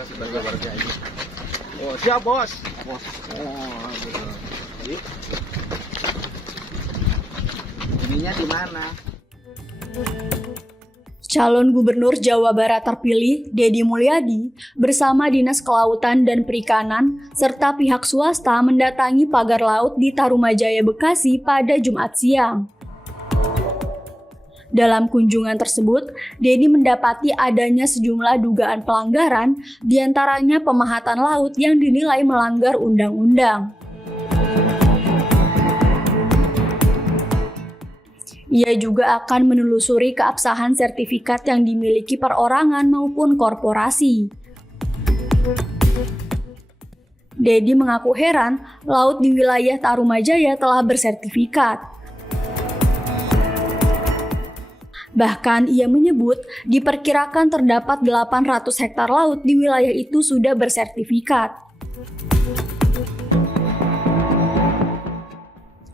kita sebagai warga ini. Oh, siap bos. Bos. Oh, gitu. Jadi, ininya di mana? Calon Gubernur Jawa Barat terpilih, Deddy Mulyadi, bersama Dinas Kelautan dan Perikanan, serta pihak swasta mendatangi pagar laut di Tarumajaya, Bekasi pada Jumat siang. Dalam kunjungan tersebut, Deddy mendapati adanya sejumlah dugaan pelanggaran, diantaranya pemahatan laut yang dinilai melanggar undang-undang. Ia juga akan menelusuri keabsahan sertifikat yang dimiliki perorangan maupun korporasi. Deddy mengaku heran, laut di wilayah Tarumajaya telah bersertifikat. Bahkan ia menyebut diperkirakan terdapat 800 hektar laut di wilayah itu sudah bersertifikat.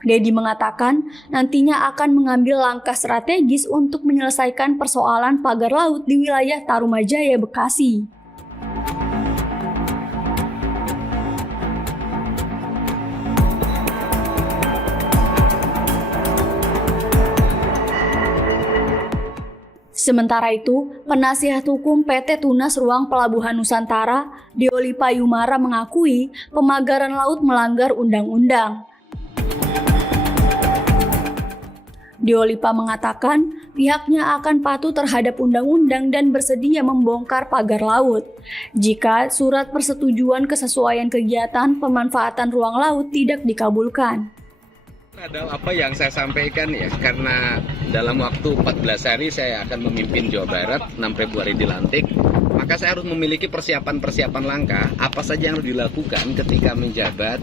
Deddy mengatakan nantinya akan mengambil langkah strategis untuk menyelesaikan persoalan pagar laut di wilayah Tarumajaya, Bekasi. Sementara itu, penasihat hukum PT Tunas Ruang Pelabuhan Nusantara, Deoli Payumara mengakui pemagaran laut melanggar undang-undang. Deolipa mengatakan pihaknya akan patuh terhadap undang-undang dan bersedia membongkar pagar laut jika surat persetujuan kesesuaian kegiatan pemanfaatan ruang laut tidak dikabulkan. Adalah apa yang saya sampaikan ya, karena dalam waktu 14 hari saya akan memimpin Jawa Barat, 6 Februari dilantik, maka saya harus memiliki persiapan-persiapan langkah apa saja yang harus dilakukan ketika menjabat.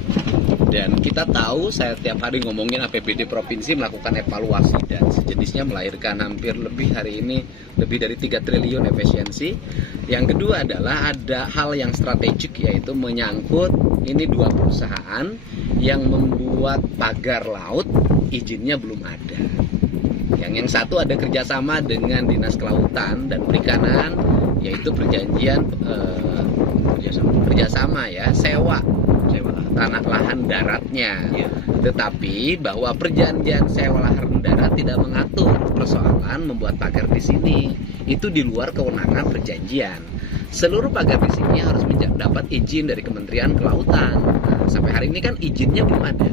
Dan kita tahu saya tiap hari ngomongin APBD Provinsi melakukan evaluasi dan sejenisnya melahirkan hampir hari ini lebih dari 3 triliun efisiensi. Yang kedua adalah ada hal yang strategik, yaitu menyangkut ini 2 perusahaan yang membuat pagar laut, izinnya belum ada. Yang satu ada kerjasama dengan Dinas Kelautan dan Perikanan, yaitu perjanjian kerjasama ya, sewa tanah lahan daratnya. Tetapi bahwa perjanjian sewa lahan darat tidak mengatur persoalan membuat pagar di sini. Itu di luar kewenangan perjanjian. Seluruh pagar di sini harus mendapat izin dari Kementerian Kelautan. Nah, sampai hari ini kan izinnya belum ada.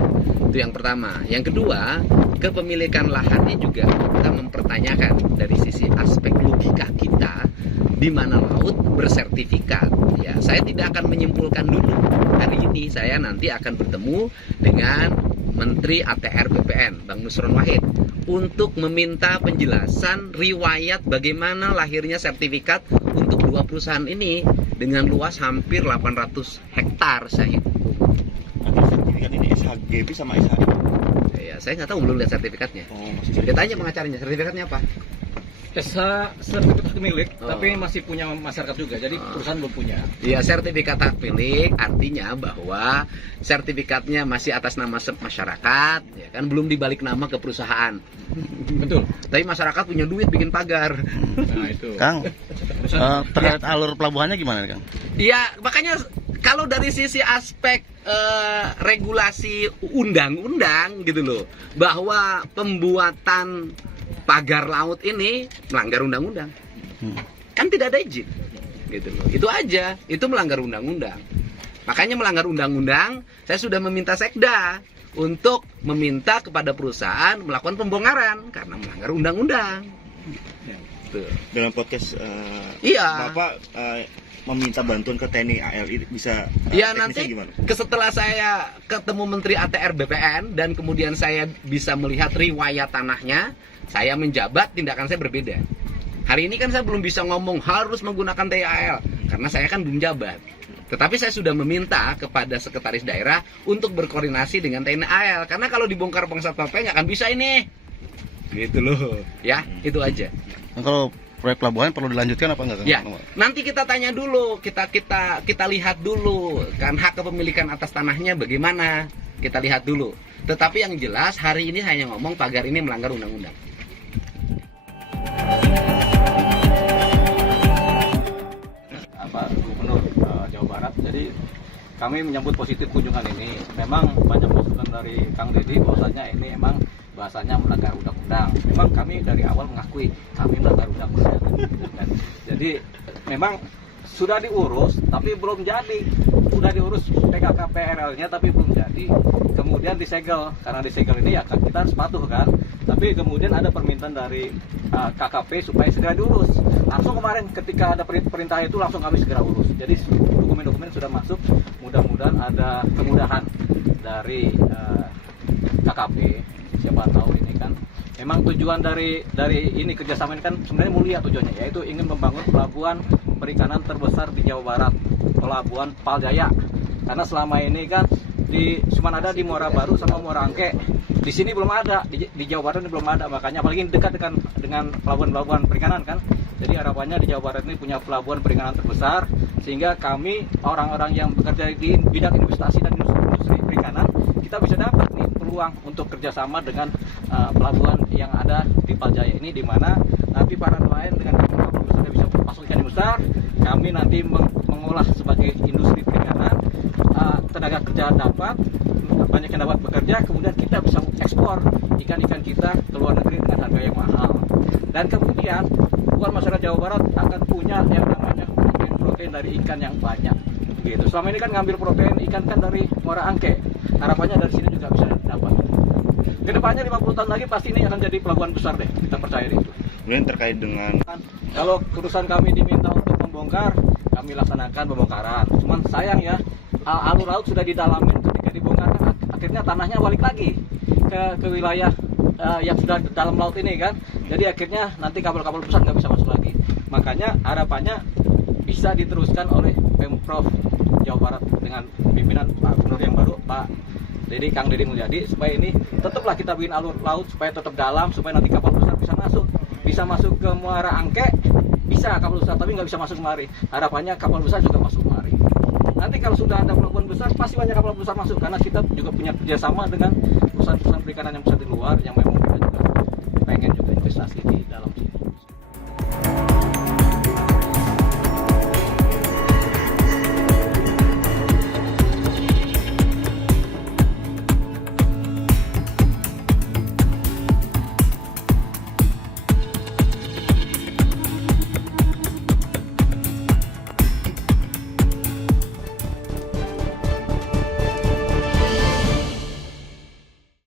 Itu yang pertama. Yang kedua, kepemilikan lahannya juga kita mempertanyakan dari sisi aspek logika kita, di mana laut bersertifikat. Ya, saya tidak akan menyimpulkan dulu. Hari ini saya nanti akan bertemu dengan Menteri ATR BPN, Bang Nusron Wahid, untuk meminta penjelasan riwayat bagaimana lahirnya sertifikat untuk 2 perusahaan ini dengan luas hampir 800 hektar saya hitung. Nanti sertifikat ini SHGB sama SHI? Ya, saya nggak tahu, belum lihat sertifikatnya. Kita tanya pengacaranya, sertifikatnya apa? Sertifikat hak milik, tapi masih punya masyarakat juga, jadi perusahaan belum punya. Ya, sertifikat hak milik artinya bahwa sertifikatnya masih atas nama masyarakat, ya kan, belum dibalik nama ke perusahaan. Betul. Tapi masyarakat punya duit bikin pagar. Nah itu. Kang, terkait alur pelabuhannya gimana Kang? Iya, makanya kalau dari sisi aspek regulasi undang-undang gitu loh, bahwa pembuatan pagar laut ini melanggar undang-undang. Kan tidak ada izin. Gitu loh. Itu aja, itu melanggar undang-undang. Makanya melanggar undang-undang, saya sudah meminta Sekda untuk meminta kepada perusahaan melakukan pembongkaran karena melanggar undang-undang. Dalam podcast Iya. Bapak meminta bantuan ke TNI AL bisa Ya teknisnya nanti gimana? setelah saya ketemu Menteri ATR BPN dan kemudian saya bisa melihat riwayat tanahnya, saya menjabat, tindakan saya berbeda. Hari ini kan saya belum bisa ngomong harus menggunakan TAL karena saya kan belum jabat. Tetapi saya sudah meminta kepada sekretaris daerah untuk berkoordinasi dengan TNI AL karena kalau dibongkar bangsat PP nggak akan bisa ini. Gitu loh. Ya, itu aja. Nah, kalau proyek pelabuhan perlu dilanjutkan apa enggak Kang? Ya, nanti kita tanya dulu, kita lihat dulu kan hak kepemilikan atas tanahnya bagaimana. Kita lihat dulu. Tetapi yang jelas hari ini hanya ngomong pagar ini melanggar undang-undang. Gubernur Jawa Barat. Jadi kami menyambut positif kunjungan ini. Memang banyak masukan dari Kang Deddy bahwasanya ini emang bahasanya melanggar undang-undang. Memang kami dari awal mengakui kami melanggar undang-undang. Jadi memang sudah diurus tapi belum jadi. Sudah diurus PKKPRL-nya tapi belum jadi. Kemudian disegel. Karena disegel ini ya kita harus patuh kan. Tapi kemudian ada permintaan dari KKP supaya segera diurus. Langsung kemarin ketika ada perintah itu langsung kami segera urus. Jadi dokumen-dokumen sudah masuk. Mudah-mudahan ada kemudahan dari KKP. Siapa tahu ini kan memang tujuan dari ini kerjasama ini kan sebenarnya mulia tujuannya, yaitu ingin membangun pelabuhan perikanan terbesar di Jawa Barat, Pelabuhan Paljaya. Karena selama ini kan cuma ada di Muara Baru sama Muara Angke. Di sini belum ada, di Jawa Barat ini belum ada, makanya apalagi dekat dengan pelabuhan perikanan kan. Jadi harapannya di Jawa Barat ini punya pelabuhan perikanan terbesar, sehingga kami orang-orang yang bekerja di bidang investasi dan industri perikanan kita bisa dapat nih peluang untuk kerjasama dengan pelabuhan yang ada di Paljaya ini, di mana nanti para nelayan dengan kapal besar bisa masuk ikan yang besar, kami nanti mengolah sebagai industri perikanan, tenaga kerja dapat, banyak yang dapat bekerja, kemudian kita bisa ekspor ikan-ikan kita ke luar negeri dengan harga yang mahal. Dan kemudian bukan masyarakat Jawa Barat akan punya yang namanya protein dari ikan yang banyak. Gitu. Selama ini kan ngambil protein ikan kan dari Muara Angke. Harapannya dari sini juga bisa dapat. Kedepannya 50 tahun lagi pasti ini akan jadi pelabuhan besar deh. Kita percaya itu. Kemudian terkait dengan Kalau urusan kami diminta untuk membongkar, kami laksanakan pembongkaran. Cuman sayang ya, alur laut sudah didalamin, ketika dibongkar kan akhirnya tanahnya balik lagi ke wilayah yang sudah dalam laut ini kan. Jadi akhirnya nanti kapal-kapal besar nggak bisa masuk lagi. Makanya harapannya bisa diteruskan oleh Pemprov Jawa Barat dengan pimpinan Pak Gubernur yang baru, Pak Deddy, Kang Deddy Mulyadi, supaya ini tetaplah kita bikin alur laut supaya tetap dalam, supaya nanti kapal besar bisa masuk ke Muara Angke, bisa kapal besar, tapi nggak bisa masuk kemari. Harapannya kapal besar juga masuk kemari. Nanti kalau sudah ada pelabuhan besar, pasti banyak kapal besar masuk, karena kita juga punya kerjasama dengan perusahaan-perusahaan perikanan yang besar di luar, yang memang kita juga pengen juga investasi di